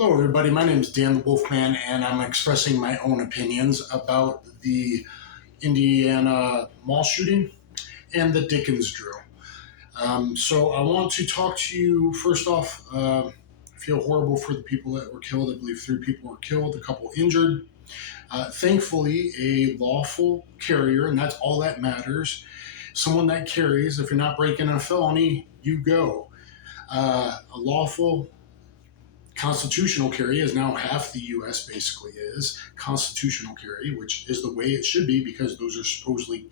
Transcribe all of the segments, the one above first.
Hello, everybody. My name is DanTheWolfman, and I'm expressing my own opinions about the Indiana mall shooting and the Dickens drill. So I want to talk to you first off. I feel horrible for the people that were killed. I believe 3 people were killed, a couple injured. Thankfully, a lawful carrier, and that's all that matters. Someone that carries. If you're not breaking a felony, you go. A lawful constitutional carry is now half the U.S. basically is constitutional carry, which is the way it should be because those are supposedly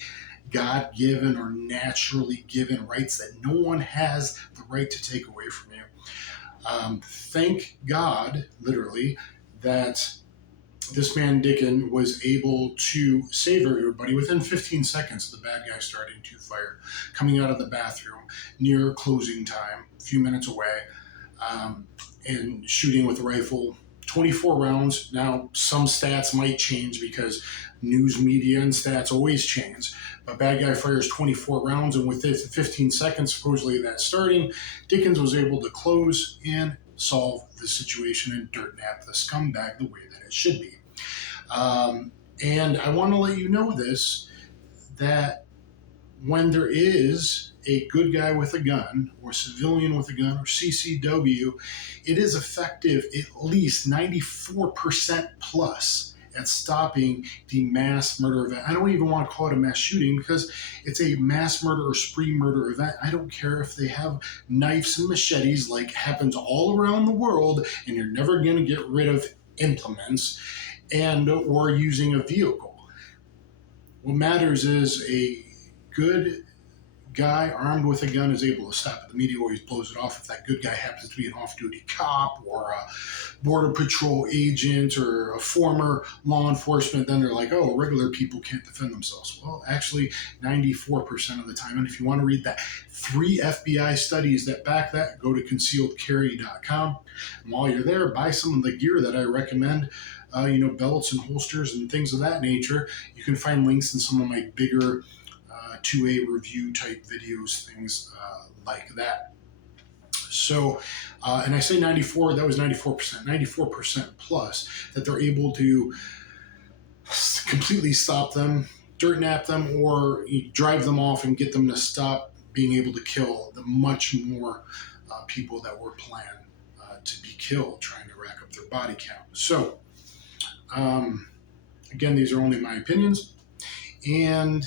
God-given or naturally given rights that no one has the right to take away from you. Thank God, literally, that this man Dicken was able to save everybody within 15 seconds of the bad guy starting to fire, coming out of the bathroom near closing time, a few minutes away. And shooting with a rifle, 24 rounds. Now, some stats might change because news media and stats always change. But bad guy fires 24 rounds, and within 15 seconds, supposedly that starting, Dickens was able to close and solve the situation and dirt nap the scumbag the way that it should be. And I want to let you know this, that when there is a good guy with a gun or civilian with a gun or CCW, it is effective at least 94% plus at stopping the mass murder event. I don't even want to call it a mass shooting because it's a mass murder or spree murder event. I don't care if they have knives and machetes like happens all around the world and you're never going to get rid of implements and or using a vehicle. What matters is a good guy armed with a gun is able to stop it. The media always blows it off if that good guy happens to be an off-duty cop or a border patrol agent or a former law enforcement. Then they're like, oh, regular people can't defend themselves. Well, actually, 94% of the time. And if you want to read that 3 FBI studies that back that, go to concealedcarry.com. And while you're there, buy some of the gear that I recommend. Belts and holsters and things of that nature. You can find links in some of my bigger 2A review type videos, things like that. So, and I say 94, that was 94% plus, that they're able to completely stop them, dirt nap them, or drive them off and get them to stop being able to kill the much more people that were planned to be killed, trying to rack up their body count. So, again, these are only my opinions. And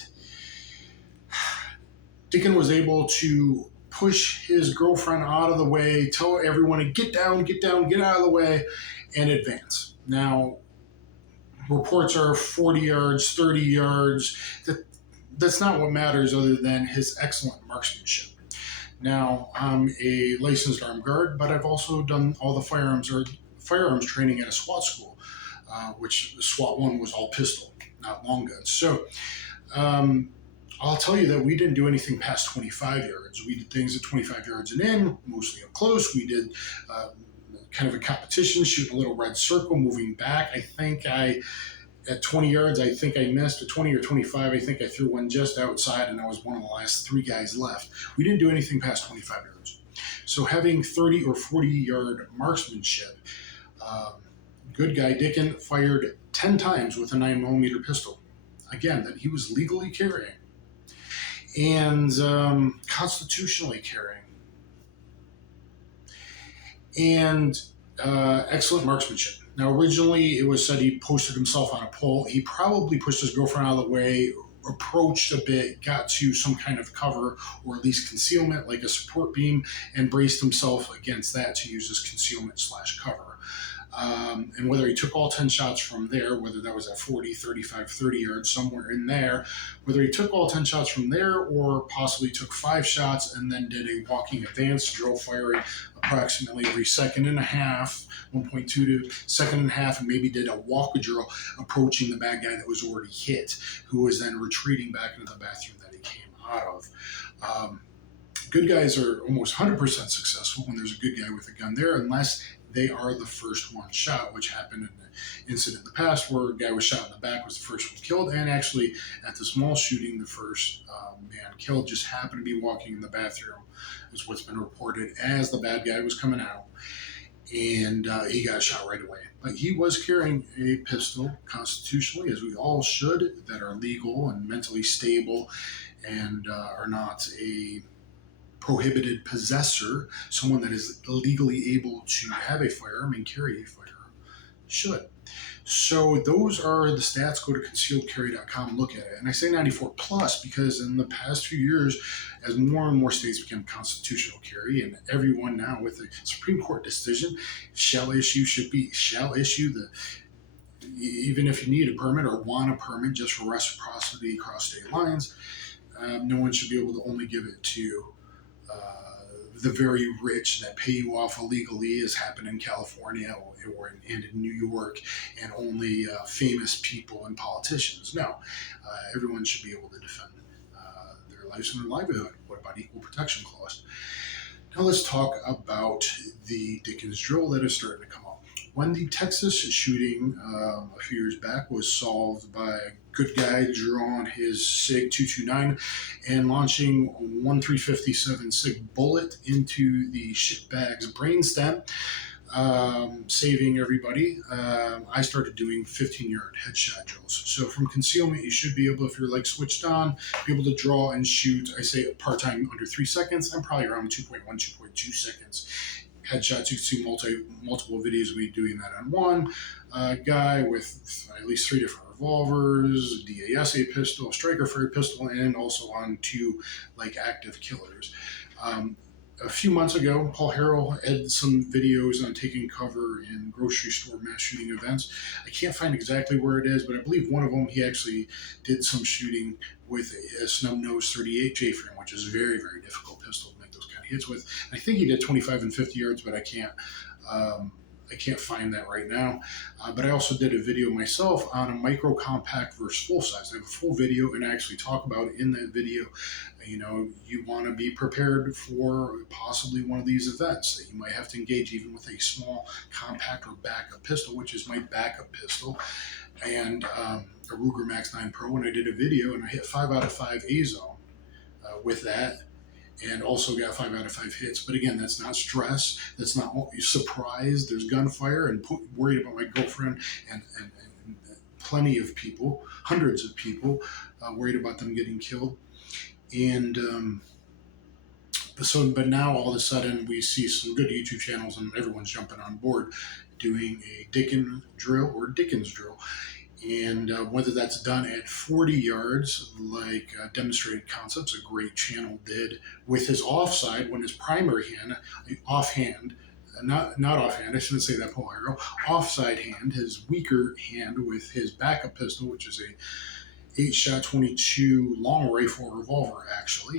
Dicken was able to push his girlfriend out of the way, tell everyone to get down, get out of the way, and advance. Now, reports are 40 yards, 30 yards. That's not what matters other than his excellent marksmanship. Now, I'm a licensed armed guard, but I've also done all the firearms training at a SWAT school, which the SWAT 1 was all pistol, not long guns. So, I'll tell you that we didn't do anything past 25 yards. We did things at 25 yards and in, mostly up close. We did kind of a competition, shooting a little red circle, moving back. At 20 yards, I think I missed. At 20 or 25, I think I threw one just outside, and I was one of the last 3 guys left. We didn't do anything past 25 yards. So having 30 or 40-yard marksmanship, good guy Dicken fired 10 times with a 9mm pistol. Again, that he was legally carrying. And constitutionally carrying, and excellent marksmanship. Now, originally, it was said he posted himself on a pole. He probably pushed his girlfriend out of the way, approached a bit, got to some kind of cover, or at least concealment, like a support beam, and braced himself against that to use as concealment/cover. And whether he took all 10 shots from there, whether that was at 40, 35, 30 yards, somewhere in there, whether he took all 10 shots from there or possibly took 5 shots and then did a walking advance drill firing approximately every second and a half, 1.2 to second and a half, and maybe did a walk drill approaching the bad guy that was already hit, who was then retreating back into the bathroom that he came out of. Good guys are almost 100% successful when there's a good guy with a gun there, unless they are the first one shot, which happened in the incident in the past where a guy was shot in the back, was the first one killed, and actually at the small shooting, the first man killed just happened to be walking in the bathroom, is what's been reported as the bad guy was coming out. and he got shot right away. But he was carrying a pistol constitutionally, as we all should, that are legal and mentally stable and are not a prohibited possessor. Someone that is legally able to have a firearm and carry a firearm should. So those are the stats. Go to concealedcarry.com, look at it. And I say 94 plus because in the past few years, as more and more states become constitutional carry, and everyone now with the Supreme Court decision shall issue the, even if you need a permit or want a permit just for reciprocity across state lines, no one should be able to only give it to the very rich that pay you off illegally, as happened in California and in New York, and only famous people and politicians. No, everyone should be able to defend their lives and their livelihood. What about equal protection clause? Now let's talk about the Dickens drill that is starting to come up. When the Texas shooting a few years back was solved by a good guy drawing his SIG 229 and launching 1357 SIG bullet into the shitbag's brainstem, saving everybody, I started doing 15-yard headshot drills. So from concealment, you should be able, if you're like switched on, be able to draw and shoot. I say part-time under 3 seconds. I'm probably around 2.1, 2.2 seconds. Headshots, you can see multiple videos of me doing that on one guy with at least 3 different revolvers, DAS a pistol, striker fire pistol, and also on 2 like active killers. A few months ago, Paul Harrell had some videos on taking cover in grocery store mass shooting events. I can't find exactly where it is, but I believe one of them he actually did some shooting with a snub nose 38 J-frame, which is a very, very difficult pistol to make those kind of hits with. I think he did 25 and 50 yards, but I can't find that right now. But I also did a video myself on a micro compact versus full size. I have a full video, and I actually talk about it in that video. You want to be prepared for possibly one of these events that you might have to engage even with a small compact or backup pistol, which is my backup pistol, and a Ruger Max 9 Pro. And I did a video, and I hit 5 out of 5 A-zone with that, and also got 5 out of 5 hits. But again, that's not stress. That's not surprise. There's gunfire and worried about my girlfriend and plenty of people, hundreds of people, worried about them getting killed. And but now all of a sudden we see some good YouTube channels and everyone's jumping on board doing a Dicken drill or Dickens drill. And whether that's done at 40 yards, like Demonstrated Concepts, a great channel, did with his offside when his primary hand, offhand, not offhand, I shouldn't say that, Paul Harrell, offside hand, his weaker hand with his backup pistol, which is a 8-shot 22 long rifle revolver, actually.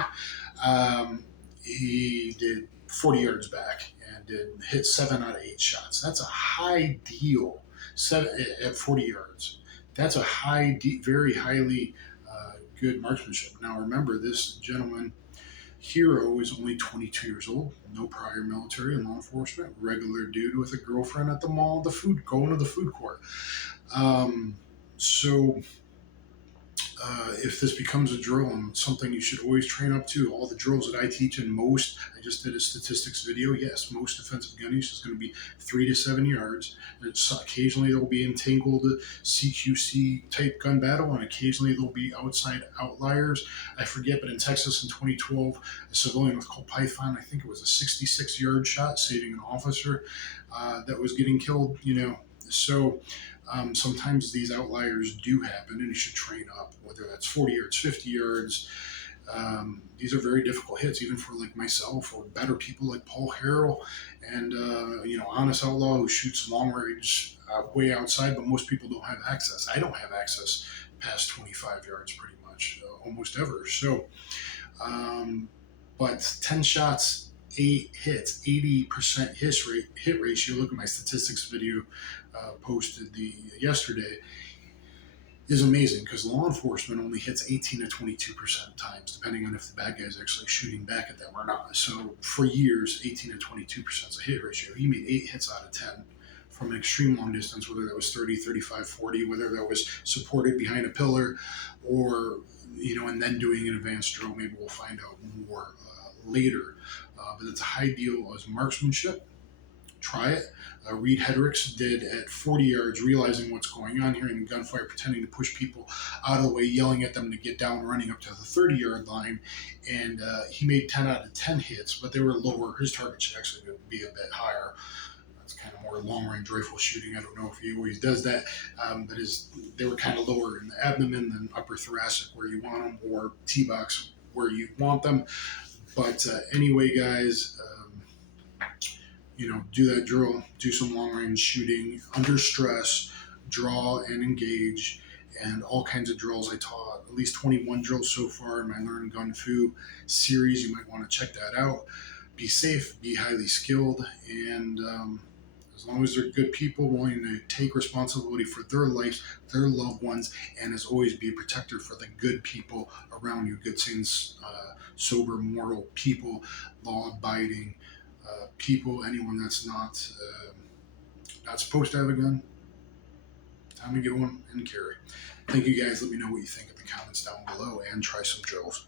He did 40 yards back and did hit 7 out of 8 shots. That's a high deal, 7 at 40 yards. That's a very highly good marksmanship. Now remember, this gentleman, Hero, is only 22 years old, no prior military and law enforcement, regular dude with a girlfriend at the mall, going to the food court. If this becomes a drill and something you should always train up to, all the drills that I teach, and I just did a statistics video, yes, most defensive gun use is going to be 3 to 7 yards. Occasionally there will be entangled CQC type gun battle, and occasionally there will be outside outliers. I forget, but in Texas in 2012, a civilian with Colt Python, I think it was a 66-yard shot, saving an officer that was getting killed, So sometimes these outliers do happen, and you should train up, whether that's 40 yards, 50 yards. These are very difficult hits, even for like myself or better people like Paul Harrell and, Honest Outlaw, who shoots long range way outside, but most people don't have access. I don't have access past 25 yards pretty much, almost ever. So, but 10 shots, 8 hits, 80% hit ratio. Look at my statistics video posted yesterday, is amazing, because law enforcement only hits 18 to 22% times, depending on if the bad guy is actually shooting back at them or not. So for years, 18 to 22% is a hit ratio. He made 8 hits out of 10 from an extreme long distance, whether that was 30, 35, 40, whether that was supported behind a pillar or, and then doing an advanced drill. Maybe we'll find out more later. But it's a high deal as marksmanship. Try it. Reid Henrichs did at 40 yards, realizing what's going on, hearing the gunfire, pretending to push people out of the way, yelling at them to get down, running up to the 30-yard line. And he made 10 out of 10 hits, but they were lower. His target should actually be a bit higher. That's kind of more long-range rifle shooting. I don't know if he always does that, but they were kind of lower in the abdomen than upper thoracic where you want them, or T-box where you want them. But anyway, guys, do that drill, do some long-range shooting under stress, draw and engage, and all kinds of drills. I taught at least 21 drills so far in my Learn Gun Fu series. You might want to check that out. Be safe, be highly skilled, and as long as they're good people willing to take responsibility for their lives, their loved ones, and as always be a protector for the good people around you, good, sane, sober, moral people, law-abiding people, anyone that's not supposed to have a gun, time to get one and carry. Thank you guys. Let me know what you think in the comments down below and try some drills.